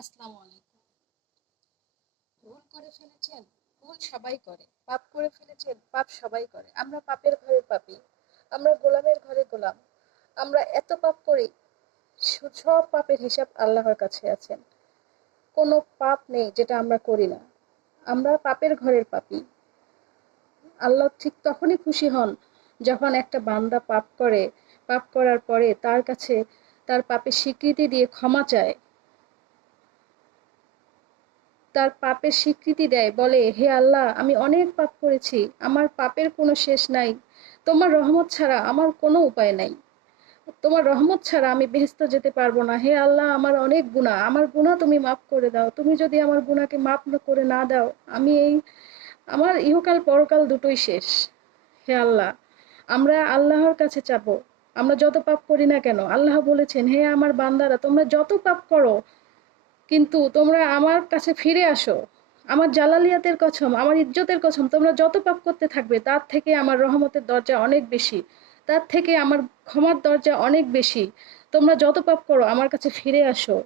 আসসালামু আলাইকুম। ভুল করে ফেলেছেন, ভুল সবাই করে। পাপ করে ফেলেছেন, পাপ সবাই করে। আমরা পাপের ঘরে পাপী, আমরা গোলামের ঘরে গোলাম। আমরা এত পাপ করি, সব পাপের হিসাব আল্লাহর কাছে আছেন। কোনো পাপ নেই যেটা আমরা করি না। আমরা পাপের ঘরের পাপী। আল্লাহ ঠিক তখনই খুশি হন যখন একটা বান্দা পাপ করে, পাপ করার পরে তার কাছে তার পাপের স্বীকৃতি দিয়ে ক্ষমা চায়, তার পাপের স্বীকৃতি দেয়, বলে হে আল্লাহ, আমি অনেক পাপ করেছি, আমার পাপের কোনো শেষ নাই, তোমার রহমত ছাড়া আমার কোনো উপায় নাই, তোমার রহমত ছাড়া আমি বেহেশতে যেতে পারবো না। হে আল্লাহ, আমার অনেক গুনাহ, আমার গুনাহ তুমি মাফ করে দাও। তুমি যদি আমার গুনাহকে মাফ করে না দাও, আমি আমার ইহকাল পরকাল দুটোই শেষ। হে আল্লাহ, আমরা আল্লাহর কাছে চাবো। আমরা যত পাপ করি না কেন, আল্লাহ বলেছেন, হে আমার বান্দারা, তোমরা যত পাপ করো কিন্তু তোমরা আমার কাছে ফিরে আসো। আমার জালালিয়াতের কসম, আমার ইজ্জতের কসম, তোমরা যত পাপ করতে থাকবে তার থেকে আমার রহমতের দরজা অনেক বেশি, তার থেকে আমার ক্ষমার দরজা অনেক বেশি। তোমরা যত পাপ করো আমার কাছে ফিরে আসো,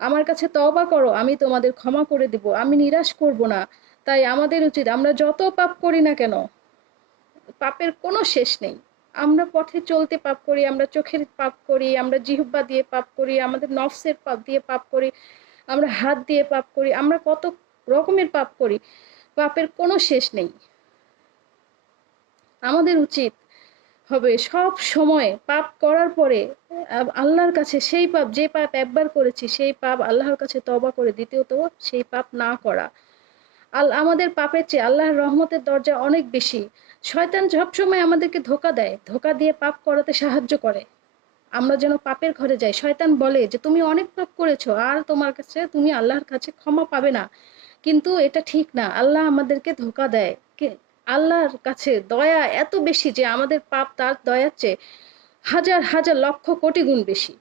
আমার কাছে তওবা করো, আমি তোমাদের ক্ষমা করে দিব, আমি নিরাশ করব না। তাই আমাদের উচিত, আমরা যত পাপ করি না কেন, পাপের কোনো শেষ নেই। আমরা পথে চলতে পাপ করি, আমরা চোখের পাপ করি, আমরা জিহ্বা দিয়ে পাপ করি, আমাদের নফসের পাপ দিয়ে পাপ করি, আমরা হাত দিয়ে পাপ করি, আমরা কত রকমের পাপ করি। পাপের কোনো শেষ নেই। আমাদের উচিত হবে সব সময় পাপ করার পরে আল্লাহর কাছে সেই পাপ, যে পাপ একবার করেছি সেই পাপ আল্লাহর কাছে তওবা করে দ্বিতীয়ত সেই পাপ না করা। আমাদের পাপের চেয়ে আল্লাহর রহমতের দরজা অনেক বেশি। শয়তান সবসময় আমাদেরকে ধোকা দেয়, ধোকা দিয়ে পাপ করাতে সাহায্য করে, আমরা যেন পাপের ঘরে যাই। শয়তান বলে যে তুমি অনেক পাপ করেছো, আর তোমার কাছে, তুমি আল্লাহর কাছে ক্ষমা পাবে না। কিন্তু এটা ঠিক না, আল্লাহ আমাদেরকে ধোকা দেয়। আল্লাহর কাছে দয়া এত বেশি যে আমাদের পাপ তার দয়ার চেয়ে হাজার হাজার লক্ষ কোটি গুণ বেশি।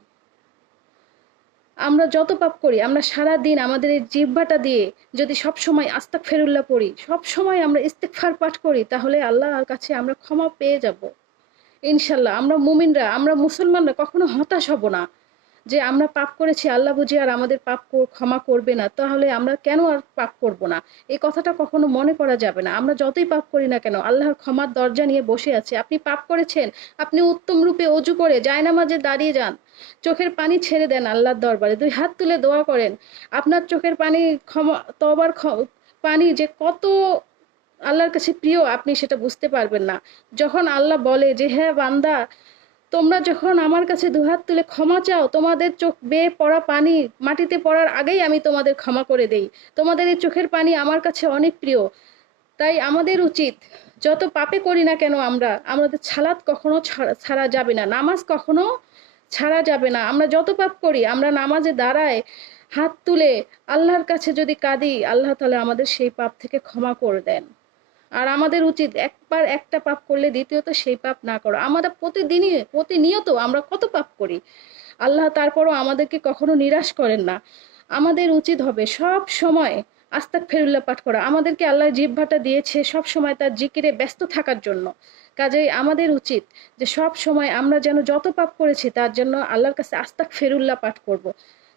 আমরা যত পাপ করি, আমরা সারা দিন আমাদের এই জিহ্বাটা দিয়ে যদি সব সময় আস্তাগফিরুল্লাহ পড়ি, সব সময় আমরা ইস্তিগফার পাঠ করি, তাহলে আল্লাহর কাছে আমরা ক্ষমা পেয়ে যাব ইনশাল্লাহ। আমরা মুমিনরা, আমরা মুসলমানরা কখনো হতাশ হব না যে আমরা পাপ করেছি, আল্লাহ বুঝি আর আমাদের পাপ ক্ষমা করবে না, তাহলে আমরা কেন আর পাপ করব না, এই কথাটা কখনো মনে করা যাবে না। আমরা যতই পাপ করি না কেন, আল্লাহর ক্ষমার দরজা নিয়ে বসে আছে। আপনি পাপ করেছেন, আপনি উত্তম রূপে অজু করে জায়নামাজে দাঁড়িয়ে যান, চোখের পানি ছেড়ে দেন আল্লাহর দরবারে, দুই হাত তুলে দোয়া করেন। আপনার চোখের পানি, ক্ষমা তওবার পানি যে কত আল্লাহর কাছে প্রিয়, আপনি সেটা বুঝতে পারবেন না। যখন আল্লাহ বলে যে হ্যাঁ বান্দা, তোমরা যখন আমার কাছে দুহাত তুলে ক্ষমা চাও, তোমাদের চোখ বেয়ে পড়া পানি মাটিতে পড়ার আগেই আমি তোমাদের ক্ষমা করে দেই। তোমাদের এই চোখের পানি আমার কাছে অনেক প্রিয়। তাই আমাদের উচিত, যত পাপে করি না কেন, আমাদের সালাত কখনো ছাড়া যাবে না, নামাজ কখনো ছাড়া যাবে না। আমরা যত পাপ করি, আমরা নামাজে দাঁড়ায় হাত তুলে আল্লাহর কাছে যদি কাঁদি, আল্লাহ তাআলা আমাদের সেই পাপ থেকে ক্ষমা করে দেন। আর আমাদের উচিত একবার একটা পাপ করলে দ্বিতীয়ত সেই পাপ না করা। আমরা প্রতিনিয়ত আমরা কত পাপ করি, আল্লাহ তারপরও আমাদেরকে কখনো নিরাশ করেন না। আমাদের উচিত হবে সব সময় আস্তাগফিরুল্লাহ পাঠ করা। আমাদেরকে আল্লাহ জিহ্বাটা দিয়েছে সব সময় তার জিকিরে ব্যস্ত থাকার জন্য। কাজেই আমাদের উচিত যে সব সময় আমরা যেন যত পাপ করেছি তার জন্য আল্লাহর কাছে আস্তাগফিরুল্লাহ পাঠ করব।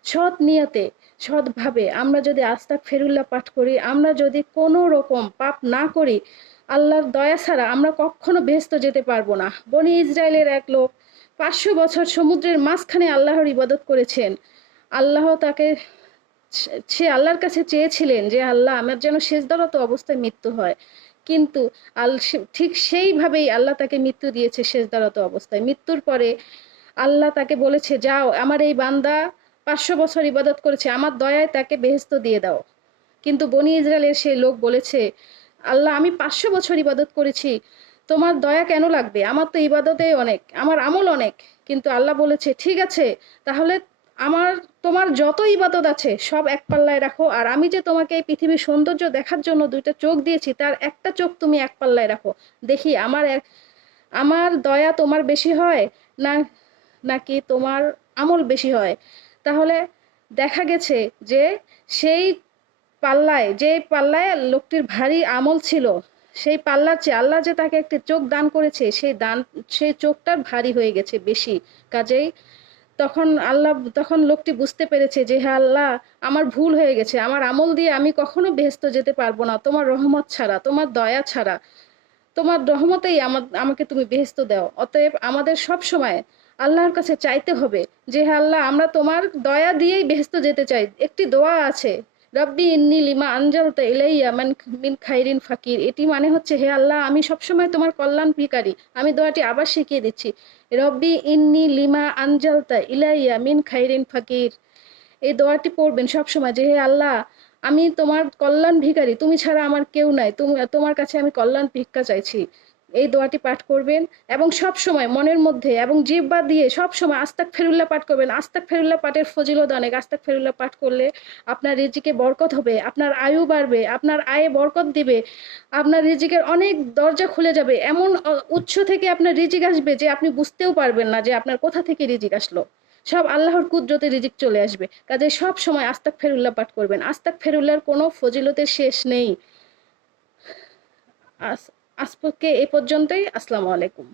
সৎ নিয়তে, সৎভাবে আমরা যদি আস্তাগফিরুল্লাহ পাঠ করি, আমরা যদি কোনো রকম পাপ না করি, আল্লাহর দয়া ছাড়া আমরা কখনো বেহেশতে যেতে পারবো না। বনি ইসরায়েলের এক লোক 500 বছর সমুদ্রের মাঝখানে আল্লাহর ইবাদত করেছেন। আল্লাহ তাকে, সে আল্লাহর কাছে চেয়েছিলেন যে আল্লাহ, আমার যেন সেজদারত অবস্থায় মৃত্যু হয়, কিন্তু ঠিক সেইভাবেই আল্লাহ তাকে মৃত্যু দিয়েছে সেজদারত অবস্থায়। মৃত্যুর পরে আল্লাহ তাকে বলেছে, যাও, আমার এই বান্দা 500 বছর ইবাদত করেছে, আমার দয়ায় তাকে বেহেশত দিয়ে দাও। কিন্তু বনি ইসরায়েলের সেই লোক বলেছে, আল্লাহ, আমি 500 বছর ইবাদত করেছি, তোমার দয়া কেন লাগবে, আমার তো ইবাদতে অনেক, আমার আমল অনেক। কিন্তু আল্লাহ বলেছে, ঠিক আছে, তাহলে আমার, তোমার যত ইবাদত আছে সব এক পাল্লায় রাখো, আর আমি যে তোমাকে এই পৃথিবীর সৌন্দর্য দেখার জন্য দুইটা চোখ দিয়েছি, তার একটা চোখ তুমি এক পাল্লায় রাখো, দেখি আমার দয়া তোমার বেশি হয় না, নাকি তোমার আমল বেশি হয়। তাহলে দেখা গেছে যে সেই পাল্লায়, যে পাল্লায় লোকটির ভারী আমল ছিল, সেই পাল্লার চেয়ে আল্লাহ যে তাকে একটি চোখ দান করেছে, সেই চোখটার ভারী হয়ে গেছে বেশি। কাজেই তখন লোকটি বুঝতে পেরেছে যে হ্যাঁ আল্লাহ, আমার ভুল হয়ে গেছে, আমার আমল দিয়ে আমি কখনো বেহেশতে যেতে পারবো না তোমার রহমত ছাড়া, তোমার দয়া ছাড়া। তোমার রহমতেই আমাকে তুমি বেহেশত দাও। অতএব আমাদের সব সময় আল্লাহর কাছে চাইতে হবে যে হ্যাঁ আল্লাহ, আমরা তোমার দয়া দিয়েই বেহেশত যেতে চাই। একটি দোয়া আছে, রব্বি ইন্নি লিমা আনজালতা ইলাইয়া মিন খাইরিন ফাকির। এটি মানে হচ্ছে হে আল্লাহ, আমি সবসময় তোমার কল্যাণ ভিখারি। আমি দোয়াটি আবার শিখিয়ে দিচ্ছি, রব্বি ইন্নি লিমা আনজালতা ইলাইয়া মিন খাইরিন ফাকির। এই দোয়াটি পড়বেন সবসময় যে হে আল্লাহ, আমি তোমার কল্যাণ ভিখারি, তুমি ছাড়া আমার কেউ নাই, তোমার কাছে আমি কল্যাণ ভিক্ষা চাইছি। এই দোয়াটি পাঠ করবেন এবং সব সময় মনের মধ্যে এবং জিহ্বা দিয়ে সব সময় আস্তাক ফেরুল্লাহ পাঠ করবেন। আস্তাক ফেরুল্লাহ পাঠের ফজিলত অনেক। আস্তাক ফেরুল্লাহ পাঠ করলে আপনার রিজিকে বরকত হবে, আপনার আয়ু বাড়বে, আপনার আয়ে বরকত দিবে, আপনার রিজিকের অনেক দরজা খুলে যাবে। এমন উৎস থেকে আপনার রিজিক আসবে যে আপনি বুঝতেও পারবেন না যে আপনার কোথা থেকে রিজিক আসলো। সব আল্লাহর কুদরতে রিজিক চলে আসবে। কাজে সব সময় আস্তাক ফেরুল্লাহ পাঠ করবেন। আস্তাক ফেরুল্লাহর কোনো ফজিলতের শেষ নেই। আজকে এ পর্যন্তই। আসসালামু আলাইকুম।